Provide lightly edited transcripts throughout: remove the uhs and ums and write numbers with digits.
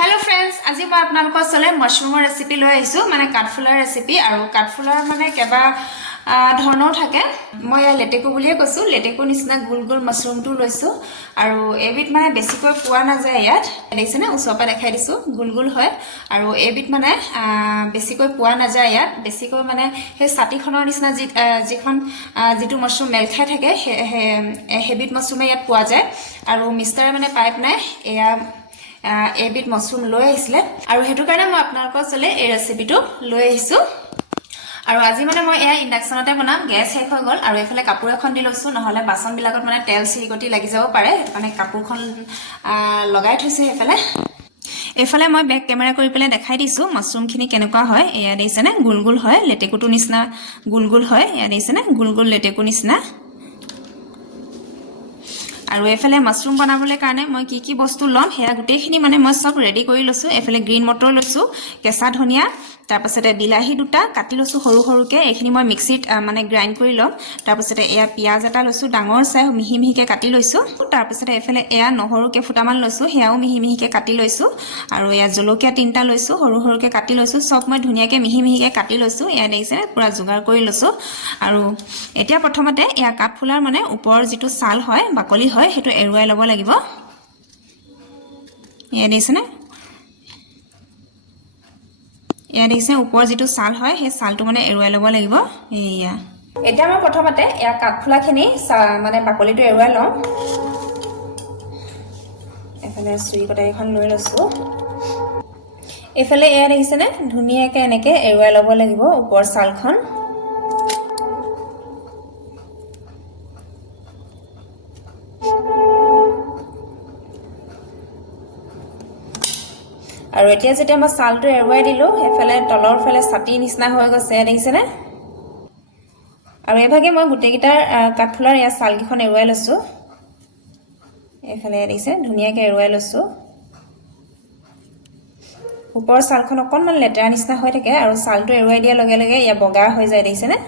hello friends আজি মই আপোনালোকৰ চলে মাশৰুমৰ ৰেচিপি লৈ আহিছো মানে কাঠফুলাৰ ৰেচিপি আৰু কাঠফুলাৰ মানে কেবা ধৰণৰ থাকে মই লেটেকু বুলিয়ে কৈছো লেটেকু নিচিনা গুল গুল মাশৰুমটো লৈছো আৰু এবিট মানে বেছিকৈ পোৱা নাযায় ইয়াত দেখিছেনে উছপা দেখাই দিছো গুল গুল হয় আৰু এবিট মানে বেছিকৈ পোৱা নাযায় ইয়াত বেছিকৈ মানে হে সাতিখনৰ নিচিনা যিখন যিটো মাশৰুম মেল খাই থাকে হেবিট মাশৰুমে ইয়াত পোৱা যায় আৰু মিষ্টাৰে মানে পাইপ নাই এয়া এবিট মাশৰুম লৈ আহিছিলে আৰু হেতু কাৰণে মই আপোনালোকৰ চলে এই ৰেচিপিটো লৈ আহিছো আৰু আজি মানে মই এয়া ইন্ডাকশনতে বনাম গ্যাস শেষ হৈ গল আৰু এফালে কাপোৰ এখন দি লৈছো নহলে বাসন বিলাকত মানে তেল চিগটি লাগি যাব পাৰে মানে কাপোৰখন লগাই থৈছে এফালে মই বেক ক্যামেৰা কৰি পেলে দেখাই দিছো মাশৰুম খিনি কেনেকুৱা হয় এয়া দেইছেনে গুলগুল হয় লেটেকুটো নিচিনা গুলগুল হয় এয়া দেইছেনে গুলগুল লেটেকু নিচিনা আৰু এফালে মাশৰুম বনাবলৈ কাৰণে মই কি বস্তু লম হেয়া গুটেখিনি মানে মই সব ৰেডি কৰি লৈছো এফালে গ্ৰীণ মটৰ লৈছো কেঁচা ধনিয়া তাৰ পাছতে বিলাহী দুটা কাটি লৈছো সৰু সৰুকে এখিনি মই মিক্সিত মানে গ্ৰাইন্ড কৰি লম তাৰ পাছতে এয়া পিয়াজ এটা লৈছো ডাঙৰ চাই মিহি মিহিকে কাটি লৈছো তাৰ পাছতে এফালে এয়া নহৰুকে ফুটামান লৈছো হেয়াও মিহি মিহিকে কাটি লৈছো আৰু এয়া জলকীয়া তিনটা লৈছো সৰু সৰুকে কাটি লৈছো সব মই ধুনিয়াকে মিহি মিহিকে কাটি লৈছো এয়া দেখিছে পুৰা যোগাৰ কৰি লৈছো আৰু এতিয়া প্ৰথমতে এয়া কাঠফুলাৰ মানে ওপৰৰ যিটো ছাল হয় বাকলি হয় হেতু এৰুৱাই লব লাগিব এয়া দেখিছেনে এয়া দেখিছে ওপৰ যিটো ছাল হয় সেই ছালটো মানে এৰুৱাই লব লাগিব এয়া এতিয়া মই প্ৰথমতে এয়া কাঠফুলাখিনি মানে বাকলিটো এৰুৱাই লম এফালে সুই কটাৰীখন লৈ লৈছো এফালে এয়া দেখিছেনে ধুনিয়াকে এনেকে এৰুৱাই লব লাগিব ওপৰ ছালখন আৰু এতিয়া যেতিয়া মই ছালটো এৰুৱাই দিলো হেফালে তলৰ ফালে ছাতি নিচিনা হৈ গৈছে দেখিছেনে আৰু এভাগে মই গুটেকিটাৰ কাঠফুলাৰ ইয়া ছালকিখন এৰুৱাই লৈছো এফালে দেখিছে ধুনিয়াকে এৰুৱাই লৈছো ওপৰ ছালখন অকনমান লেতেৰা নিচিনা হৈ থাকে আৰু ছালটো এৰুৱাই দিয়া লগে লগে ইয়া বগা হৈ যায় দেখিছেনে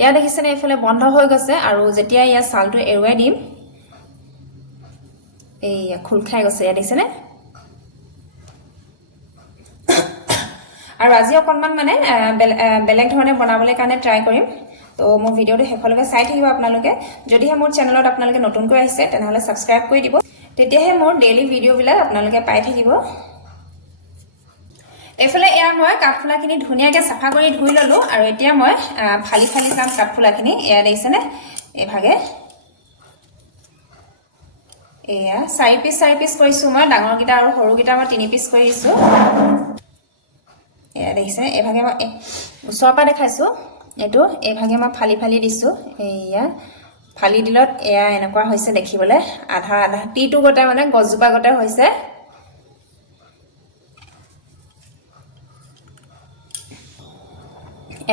ইয়া দেখিছেনে এফালে বন্ধ হৈ গৈছে আৰু যেতিয়া ইয়া ছালটো এৰুৱাই দিম এই খুল খাই গৈছে ইয়া দেখিছেনে আৰু আজি অকনমান মানে বেলেগ ধৰণে বনাবলৈ কাৰণে ট্ৰাই কৰিম তো মোৰ ভিডিওটো হেফলকে চাই থাকিব আপোনালোকে যদিহে মোৰ চেনেলত আপোনালোকে নতুনকৈ আহিছে তেনেহলে সাবস্ক্ৰাইব কৰি দিব তেতিয়াহে মোৰ ডেইলি ভিডিও বিলাক আপোনালোকে পাই থাকিব এফালে এয়া মই কাঠফুলাখিনি ধুনিয়াকে সাফা কৰি ধুই ললো আৰু এতিয়া মই ফালি ফালি যাম কাঠফুলাখিনি এয়া দেখিছেনে এভাগে এয়া 4 পিস কৰিছো মই ডাঙৰ গিটা আৰু সৰু গিটা মই 3 পিস কৰিছো এয়া দেখিছেনে এভাগে মই উছৰপা দেখাইছো এটো এভাগে মই ফালি ফালি দিছো এয়া ফালি দিলত এয়া এনেকুৱা হৈছে দেখিবলে আধা আধা টিটু গটা মানে গজজোপা গটা হৈছে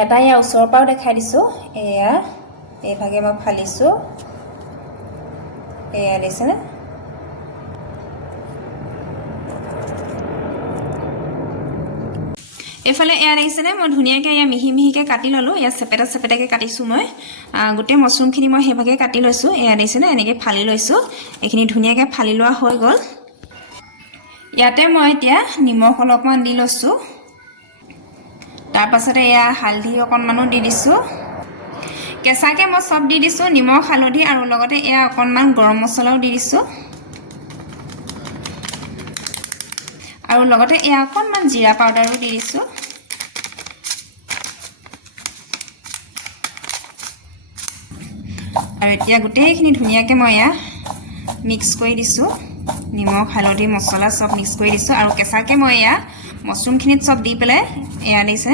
এটা ইয়া উছৰপাও দেখাই দিছো এয়া এভাগে মই ফালিছো এয়া দেখিছেনে এফালে এয়া দেখিছেনে মই ধুনিয়াকে ইয়া মিহি মিহিকে কাটি ললো ইয়া সেপেটা সেপেটাকে কাটিছো মই গুটে মাশৰুমখিনি মই হেভাগে কাটি লৈছো এয়া দেখিছেনে এনেকে ফালি লৈছো এখিনি ধুনিয়াকে ফালি লোৱা হৈ গল ইয়াতে মই এতিয়া নিমখ অলপমান দি লৈছো তাৰ পাছতে এয়া হালধি অকনমানো দি দিছো কেঁচাকে মই সব দি দিছো নিমখ হালধি আৰু লগতে এয়া অকনমান গৰম মছলাও দি দিছো আৰু লগতে এয়া অকনমান জিৰা পাউডাৰো দি দিছো আৰু এতিয়া গুটেইখিনি ধুনিয়াকে মই এয়া মিক্স কৰি দিছো নিমখ হালধি মছলা সব মিক্স কৰি দিছো আৰু কেঁচাকে মই এয়া মাশৰুমখিনিত সব দি পেলে এয়া দিছে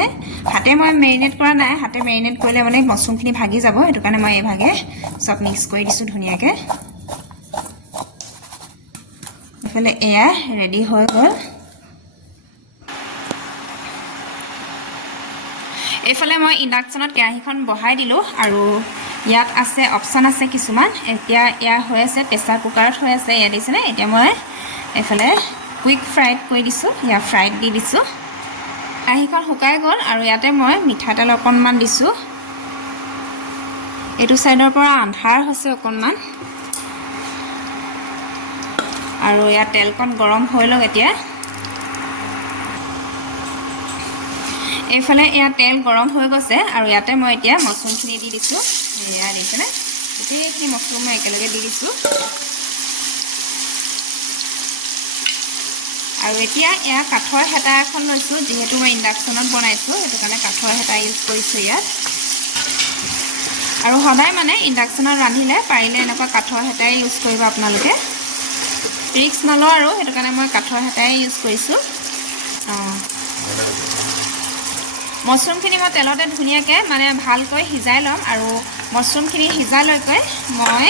হাতে মই মেৰিনেট কৰা নাই হাতে মেৰিনেট কৰিলে মানে মাশৰুমখিনি ভাগি যাব এটো কাৰণে মই এভাগে সব মিক্স কৰি দিছো ধুনিয়াকে এফালে এয়া ৰেডি হৈ গল এফালে মই ইন্ডাকশনত কেৰাহীখন বহাই দিলো আৰু ইয়াত আছে অপচন আছে কিছুমান এতিয়া ইয়া হৈ আছে প্ৰেসাৰ কুকাৰত হৈ আছে ইয়া দিছেনে এতিয়া মই এফালে কুইক ফ্ৰাইড কৰি দিছো ইয়া ফ্ৰাইড দি দিছো কাঁহীখন শুকাই গ'ল আৰু ইয়াতে মই মিঠাতেল অকণমান দিছোঁ এইটো সাইডৰ পৰা আন্ধাৰ হৈছে অকণমান আৰু ইয়াত তেলকণ গৰম হৈ লওক এতিয়া এইফালে ইয়াত তেল গৰম হৈ গৈছে আৰু ইয়াতে মই এতিয়া মছৰুমখিনি দি দিছোঁ এয়া দেখিছেনে গোটেইখিনি মছৰুম মই একেলগে দি দিছোঁ আৰু এতিয়া এয়া কাঠৰ হেতা এখন লৈছোঁ যিহেতু মই ইণ্ডাকশ্যনত বনাইছোঁ সেইটো কাৰণে কাঠৰ হেতা ইউজ কৰিছোঁ ইয়াত আৰু সদায় মানে ইণ্ডাকশ্যনত ৰান্ধিলে পাৰিলে এনেকুৱা কাঠৰ হেতাই ইউজ কৰিব আপোনালোকে ৰিক্স নলওঁ আৰু সেইটো কাৰণে মই কাঠৰ হেতাই ইউজ কৰিছোঁ মছৰুমখিনি মই তেলতে ধুনীয়াকৈ মানে ভালকৈ সিজাই ল'ম আৰু মছৰুমখিনি সিজালৈকৈ মই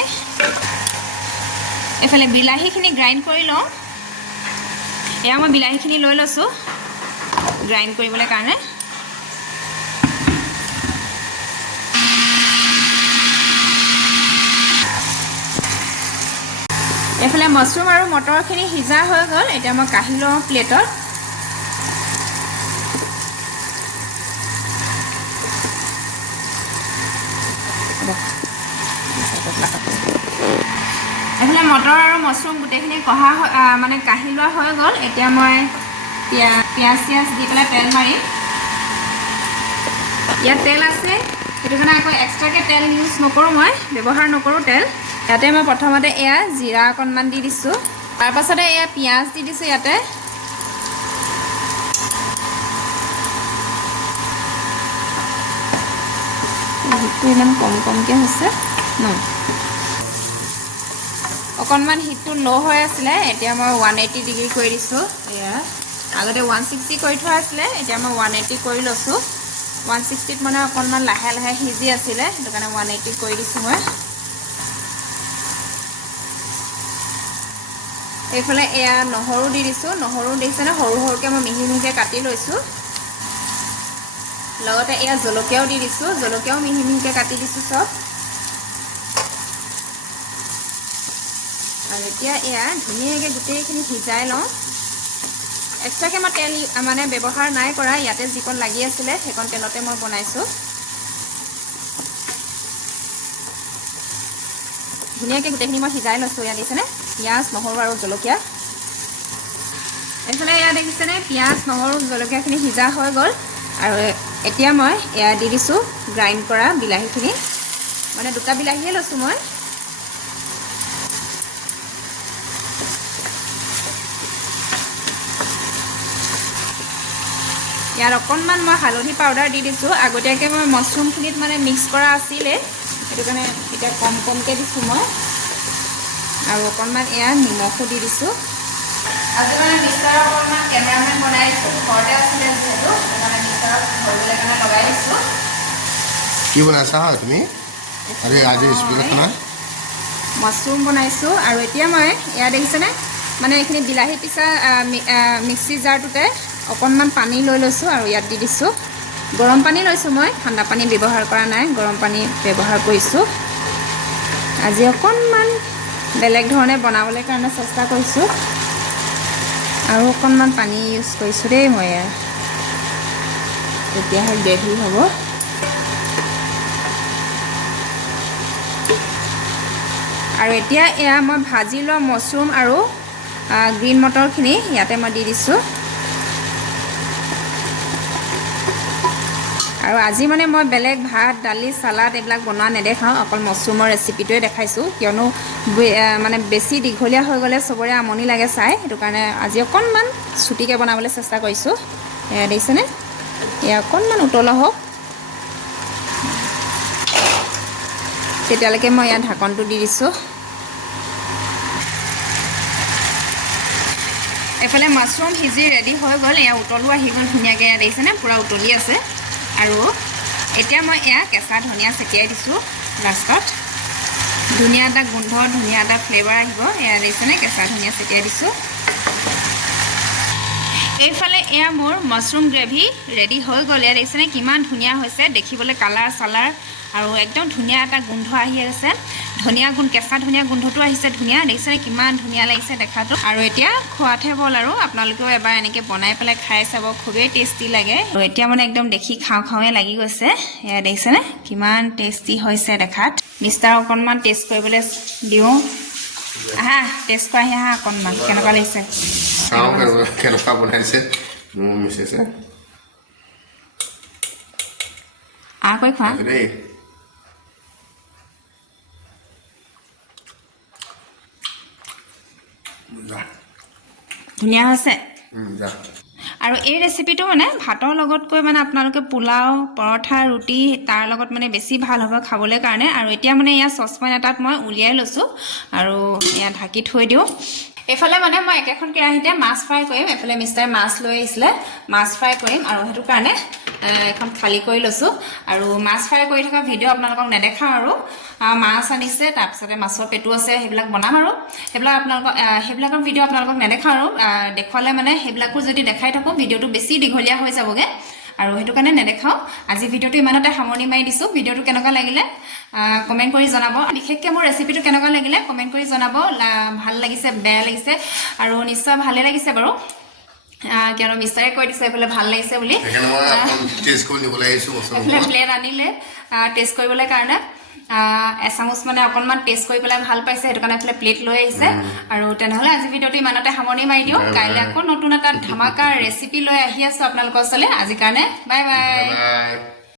এইফালে বিলাহীখিনি গ্ৰাইণ্ড কৰি লওঁ এয়া মই বিলাহীখিনি লৈ লৈছোঁ গ্ৰাইণ্ড কৰিবলৈ কাৰণে এইফালে মছৰুম আৰু মটৰখিনি সিজা হৈ গ'ল এতিয়া মই কাঢ়ি লওঁ প্লেটত এইফালে মটৰ আৰু মছৰুম গোটেইখিনি কঢ়া মানে কাঢ়ি লোৱা হৈ গ'ল এতিয়া মই পিঁয়াজ চিয়াজ দি পেলাই তেল মাৰিম ইয়াত তেল আছে সেইটো কাৰণে আকৌ এক্সট্ৰাকৈ তেল ইউজ নকৰোঁ মই ব্যৱহাৰ নকৰোঁ তেল ইয়াতে মই প্ৰথমতে এয়া জিৰা অকণমান দি দিছোঁ তাৰপাছতে এয়া পিঁয়াজ দি দিছোঁ ইয়াতে হিটটো ইমান কমকৈ হৈছে ন অকণমান হিটটো ল' হৈ আছিলে এতিয়া মই 180 ডিগ্ৰী কৰি দিছোঁ এয়া আগতে 160 কৰি থোৱা আছিলে এতিয়া মই 180 কৰি লৈছোঁ 160ত মানে অকণমান লাহে লাহে সিজি আছিলে সেইটো কাৰণে 180 কৰি দিছোঁ মই এইফালে এয়া নহৰু দি দিছোঁ নহৰু দিছেনে সৰু সৰুকৈ মই মিহি মিহিকৈ কাটি লৈছোঁ লগতে এয়া জলকীয়াও দি দিছোঁ জলকীয়াও মিহি মিহিকৈ কাটি দিছোঁ চব আৰু এতিয়া এয়া ধুনীয়াকৈ গোটেইখিনি সিজাই লওঁ এক্সট্ৰাকৈ মই তেল মানে ব্যৱহাৰ নাই কৰা ইয়াতে যিকণ লাগি আছিলে সেইকণ তেলতে মই বনাইছোঁ ধুনীয়াকৈ গোটেইখিনি মই সিজাই লৈছোঁ ইয়াত দেখিছেনে পিঁয়াজ নহৰু আৰু জলকীয়া এইফালে এয়া দেখিছেনে পিঁয়াজ নহৰু জলকীয়াখিনি সিজা হৈ গ'ল আৰু এতিয়া মই এয়া দি দিছোঁ গ্ৰাইণ্ড কৰা বিলাহীখিনি মানে দুটা বিলাহীয়ে লৈছোঁ মই ইয়াত অকণমান মই হালধি পাউডাৰ দি দিছোঁ আগতীয়াকৈ মই মছৰুমখিনিত মানে মিক্স কৰা আছিলে সেইটো কাৰণে এতিয়া কমকৈ দিছোঁ মই আৰু অকণমান এয়া নিমখো দি দিছোঁ আজি মানে মিক্সাৰ অকণমান কেমেৰামেন বনাই দিছোঁ ঘৰতে আছিলে যিহেতু সেইকাৰণে মিক্সাৰত ধৰিবলৈ কাৰণে লগাই দিছোঁ কি বনাইছা হয় তুমি আজি মাছৰুম বনাইছোঁ আৰু এতিয়া মই এয়া দেখিছেনে মানে এইখিনি বিলাহী পিছা মিক্সি জাৰটোতে অকণমান পানী লৈ লৈছোঁ আৰু ইয়াত দি দিছোঁ গৰম পানী লৈছোঁ মই ঠাণ্ডা পানী ব্যৱহাৰ কৰা নাই গৰম পানী ব্যৱহাৰ কৰিছোঁ আজি অকণমান বেলেগ ধৰণে বনাবলৈ কাৰণে চেষ্টা কৰিছোঁ আৰু অকণমান পানী ইউজ কৰিছোঁ দেই মই তেতিয়াহে গ্ৰেভি হ'ব আৰু এতিয়া এয়া মই ভাজি লোৱা মছৰুম আৰু গ্ৰীণ মটৰখিনি ইয়াতে মই দি দিছোঁ আৰু আজি মানে মই বেলেগ ভাত দালি চালাড এইবিলাক বনোৱা নেদেখাওঁ অকল মছৰুমৰ ৰেচিপিটোৱে দেখাইছোঁ কিয়নো মানে বেছি দীঘলীয়া হৈ গ'লে চবৰে আমনি লাগে চাই সেইটো কাৰণে আজি অকণমান ছুটিকৈ বনাবলৈ চেষ্টা কৰিছোঁ এয়া দেখিছেনে এয়া অকণমান উতলা হওক তেতিয়ালৈকে মই ইয়াত ঢাকনটো দি দিছোঁ এইফালে মাছৰুম সিজি ৰেডি হৈ গ'ল এয়া উতলো আহি গ'ল ধুনীয়াকৈ এয়া দেখিছেনে পূৰা উতলি আছে আৰু এতিয়া মই এয়া কেঁচা ধনিয়া ছটিয়াই দিছোঁ লাষ্টত ধুনীয়া এটা গোন্ধ ধুনীয়া এটা ফ্লেভাৰ আহিব এয়া দেখিছেনে কেঁচা ধনিয়া ছটিয়াই দিছোঁ এইফালে এয়া মোৰ মাছৰুম গ্ৰেভি ৰেডি হৈ গ'ল ইয়াত দেখিছেনে কিমান ধুনীয়া হৈছে দেখিবলৈ কালাৰ চালাৰ আৰু একদম ধুনীয়া এটা গোন্ধ আহি আছে ধনিয়া কেঁচা ধনিয়া গোন্ধটো আহিছে ধুনীয়া দেখিছেনে কিমান ধুনীয়া লাগিছে দেখাটো আৰু এতিয়া খোৱাতহে বল আৰু আপোনালোকেও এবাৰ এনেকৈ বনাই পেলাই খাই চাব খুবেই টেষ্টি লাগে আৰু এতিয়া মানে একদম দেখি খাওঁৱে লাগি গৈছে এয়া দেখিছেনে কিমান টেষ্টি হৈছে দেখাত মিষ্টাৰ অকণমান টেষ্ট কৰিবলৈ দিওঁ আহা টেষ্ট কৰি আহি আহা অকণমান কেনেকুৱা লাগিছে চাওঁ কেনেকুৱা বনাইছে মোৰ মিছেছে কৈ খোৱা দেই ধুনীয়া হৈছে যা আৰু এই ৰেচিপিটো মানে ভাতৰ লগতকৈ মানে আপোনালোকে পোলাও পৰঠা ৰুটি তাৰ লগত মানে বেছি ভাল হ'ব খাবলৈ কাৰণে আৰু এতিয়া মানে ইয়াৰ চচপেন এটাত মই উলিয়াই লৈছোঁ আৰু ইয়াত ঢাকি থৈ দিওঁ এইফালে মানে মই একেখন কেৰাহীতে মাছ ফ্ৰাই কৰিম এইফালে মিষ্টাৰ মাছ লৈ আহিছিলে মাছ ফ্ৰাই কৰিম আৰু সেইটো কাৰণে এখন খালী কৰি লৈছোঁ আৰু মাছ ফ্ৰাই কৰি থকা ভিডিঅ' আপোনালোকক নেদেখাওঁ আৰু মাছ আনিছে তাৰপিছতে মাছৰ পেটু আছে সেইবিলাক বনাম আৰু সেইবিলাকৰ ভিডিঅ' আপোনালোকক নেদেখাওঁ আৰু দেখুৱালে মানে সেইবিলাকো যদি দেখাই থাকোঁ ভিডিঅ'টো বেছি দীঘলীয়া হৈ যাবগৈ আৰু সেইটো কাৰণে নেদেখাওঁ আজি ভিডিঅ'টো ইমানতে সামৰণি মাৰি দিছোঁ ভিডিঅ'টো কেনেকুৱা লাগিলে কমেণ্ট কৰি জনাব বিশেষকৈ মোৰ ৰেচিপিটো কেনেকুৱা লাগিলে কমেণ্ট কৰি জনাব ভাল লাগিছে বেয়া লাগিছে আৰু নিশ্চয় ভালে লাগিছে বাৰু কিয়নো মিষ্টাৰে কৈ দিছে এইফালে ভাল লাগিছে বুলি এইফালে প্লেট আনিলে টেষ্ট কৰিবলৈ কাৰণে এচামুচ মানে অকণমান টেষ্ট কৰি পেলাই ভাল পাইছে সেইটো কাৰণে এইফালে প্লেট লৈ আহিছে আৰু তেনেহ'লে আজি ভিডিঅ'টো ইমানতে সামৰণি মাৰি দিওঁ কাইলৈ আকৌ নতুন এটা ধামাকা ৰেচিপি লৈ আহি আছোঁ আপোনালোকৰ ওচৰলৈ আজিৰ কাৰণে বাই বাই